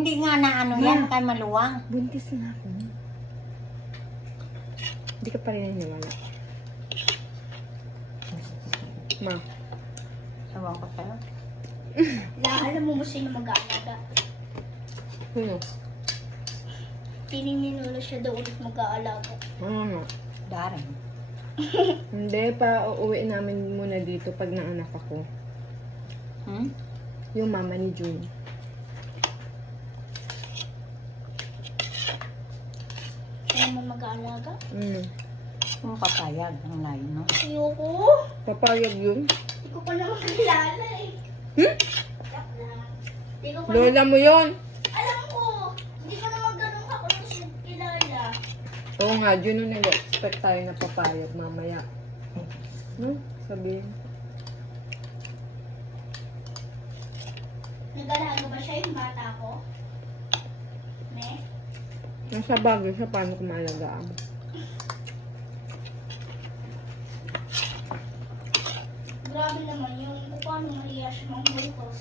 Hindi nga na ano yan, kay maluwang. Buntis na ako. Hindi ka pa rin naniniwala. Ma. Sabaw ko sa'yo. Alam mo sino mag-aalaga. Sino? Tinininula siya daw ulit mag-aalaga. Ano? Daring. Hindi, pa uuwi namin muna dito pag naanak ako. Hmm? Yung mama ni June. Kaya mo mag-aalaga? Kung papayag ang layo, no? Ayoko. Papayag yun? Hindi ko pa naman kilala eh. Joke lang. Hindi ko pa Lola mo yun? Alam ko. Hindi ko naman ganun ako kilala. Oo nga, June yung nag-expect tayo na papayag mamaya. No? Sabihin. Nag-alaga ba siya yung bata ko? Ne? Nasa bagay siya, paano ko maalagaan? Grabe naman yung kung paano mahiya siya ng butos.